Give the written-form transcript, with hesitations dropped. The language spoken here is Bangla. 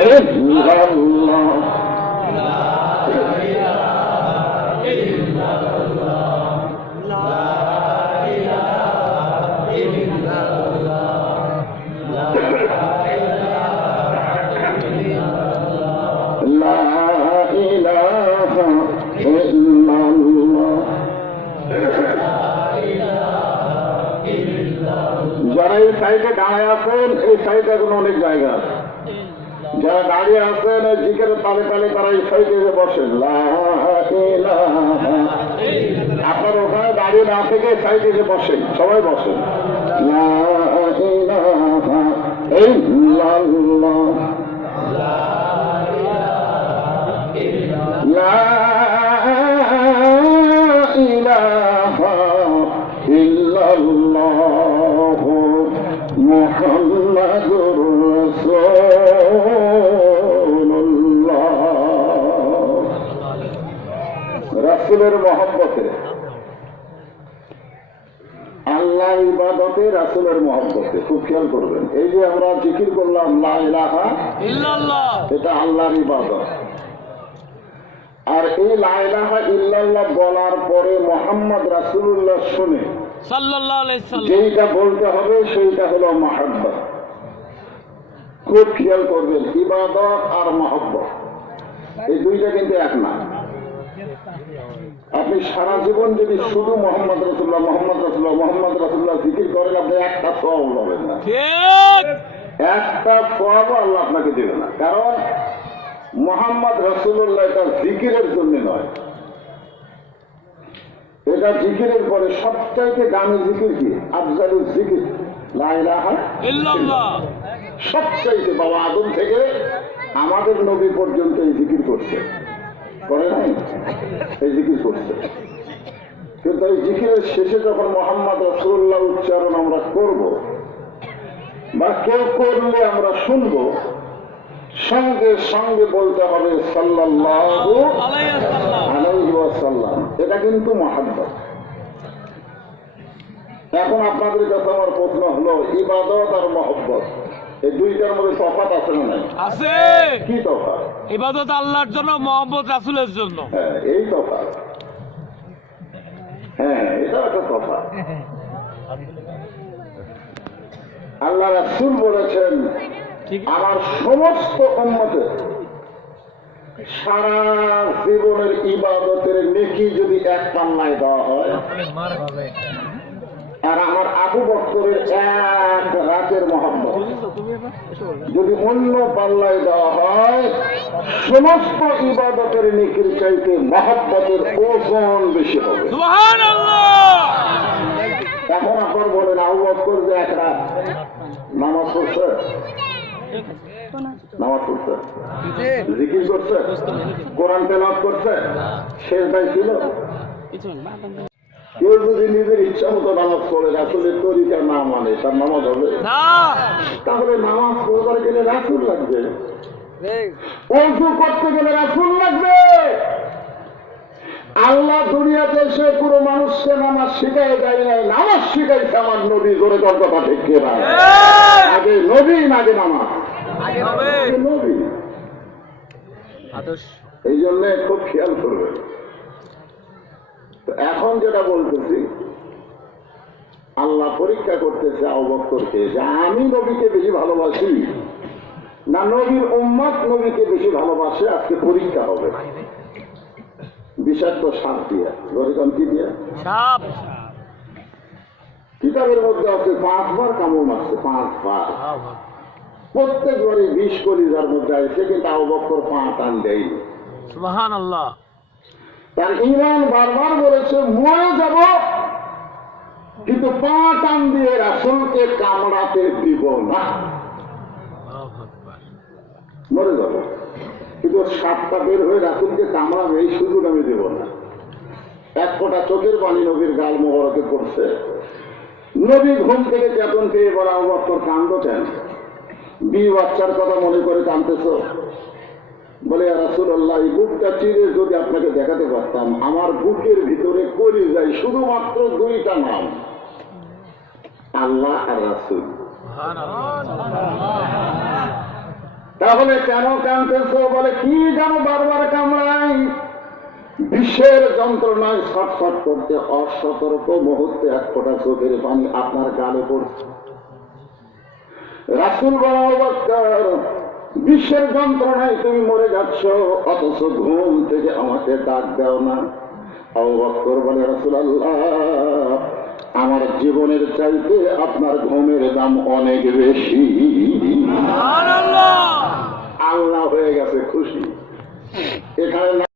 ইল্লাল্লাহ যারা এই সাইডে দাঁড়ায় আছেন, এই সাইডে এখন অনেক জায়গা আছে। যারা দাঁড়িয়ে আছেন জিকের তালে তালে তারা এই সাইডে বসেন। আপনার ওখানে দাঁড়িয়ে না থেকে সাইডে যে বসেন, সবাই বসেন। মুহাম্মাদুর রাসূলুল্লাহ। রাসূলের মহব্বতে, আল্লাহর ইবাদতে, রাসূলের মহব্বতে খুব খেয়াল করবেন। এই যে আমরা জিকির করলাম লা ইলাহা ইল্লাল্লাহ, এটা আল্লাহর ইবাদত। আর এই লা ইলাহা ইল্লাল্লাহ বলার পরে মুহাম্মদ রাসূলুল্লাহ শুনে সাল্লাল্লাহু আলাইহি সাল্লাম যেটা বলতে হবে সেইটা হলো মহব্বত। খুব খেয়াল করবেন, ইবাদত আর মহব্বত এই দুইটা কিন্তু এক না। আপনি সারা জীবন যদি শুধু মোহাম্মদ রাসূলুল্লাহ মোহাম্মদ রাসূলুল্লাহ মোহাম্মদ রাসূলুল্লাহ জিকির করেন, আপনি একটা সওয়াব পাবেন না, একটা সওয়াব আল্লাহ আপনাকে দেবে না। কারণ মোহাম্মদ রাসূলুল্লাহ এটা জিকিরের জন্য নয়, এটা জিকিরের পরে সবচাইতে দামি জিকির কি? আফজালুল জিকির লা ইলাহা ইল্লাল্লাহ। সবচাইতে বাবা আদম থেকে আমাদের নবী পর্যন্ত এই জিকির করছে, করে নাই? এই জিকির করছে। কিন্তু এই জিকিরের শেষে যখন মুহাম্মদ রাসূলুল্লাহ উচ্চারণ আমরা করব বা কেউ করলে আমরা শুনব, সঙ্গে সঙ্গে বলতে হবে সাল্লাল্লাহু আলাইহি ওয়াসাল্লাম। এটা কিন্তু মহব্বত। এখন আপনাদের কাছে আমার প্রশ্ন হলো, ইবাদত আর মহব্বত এই দুইটার মধ্যে তফাৎ আছে না নাই? আছে। কি তফাৎ? ইবাদত আল্লাহর জন্য, মহব্বত রাসূলের জন্য। হ্যাঁ, এই তফাৎ। হ্যাঁ, এটা একটা তফাৎ। আল্লাহ রাসূল বলেছেন, আমার সমস্ত উম্মতের সারা জীবনের ইবাদতের নেকি যদি এক পাল্লায় দেওয়া হয়, আর আমার আবু বকরের এক রাতের মহব্বত যদি অন্য পাল্লায় দেওয়া হয়, সমস্ত ইবাদতের নেকির চাইতে মহব্বতের ওজন বেশি হবে। এখন আপনার বলেন, আবু বকর যে এক রাত নামাজ পড়ছে, নামাজ পড়ছে, জিকির করছে, কোরআন তেলাওয়াত করছে, সেজদায় ছিল। কেউ যদি নিজের ইচ্ছা মতো নামাজ পড়ে, রাসূলের তরিকা না মানে, তার নামাজ হবে না। তাহলে নামাজ পড়বার গেলে রাসূল লাগবে, ওযু করতে গেলে রাসূল লাগবে। আল্লাহ দুনিয়াতে এসে পুরো মানুষকে নামাজ শিখাই যায় নাই, নামাজ শিখাইছে আমার নবী। জোরে কথা ঠিক কিনা? আগে নবী না আগে নামাজ? নবী। এই জন্য খুব খেয়াল করবেন। এখন যেটা বলতেছি, আল্লাহ পরীক্ষা করতেছে আবু বকরকে যে আমি নবীকে বেশি ভালোবাসি না নবীর উম্মত নবীকে বেশি ভালোবাসে। আজকে পরীক্ষা হবে বিষাক্ত সাপ দিয়ে। গরিকান কি দিয়ে? সাপ। কিতাবের মধ্যে আছে 5 বার কামড় মারছে, 5 বার। প্রত্যেকবারই 20 কলিজার মধ্যে আছে, কিন্তু আবু বকর পা টান দেয়নি। সুবহানাল্লাহ। তার ঈমান বারবার বলেছে মরে যাব, কিন্তু পা টান দিয়ে রাসূলকে কামড়াতে দিব না। মরে যাব, কিন্তু সাপটা বের হয়ে রাসূলকে কামড়াবে এই সুযোগ আমি দেব না। এক ফোঁটা চোখের পানি নবীর গাল মোবারকে পড়ছে। নবী ঘুম থেকে চেতন পেয়ে বলা, আবু বকর কান্দো কেন? বিয়ে বাচ্চার কথা মনে করে কাঁদতেছ? বলে, ইয়া রাসূলুল্লাহ, এই বুকটা চিরে যদি আপনাকে দেখাতে পারতাম, আমার বুকের ভিতরে কলিজায় শুধুমাত্র 2টা নাম, আল্লাহ আর রাসূল। তাহলে কেন কাঁদতেছ? বলে কি যেন বারবার কামড়াই, বিষের যন্ত্রণায় ছটফট করতে অসতর্ক মুহূর্তে এক ফোঁটা চোখের পানি আপনার গালে পড়ছে। রাসূল বলে আবু বকর, বিষের যন্ত্রণায় তুমি মরে যাচ্ছ, অথচ ঘুম থেকে আমাকে ডাক দাও না। আবু বকর বলে, রাসূলুল্লাহ, আমার জীবনের চাইতে আপনার ঘুমের দাম অনেক বেশি। আল্লাহ হয়ে গেছে খুশি। এখানে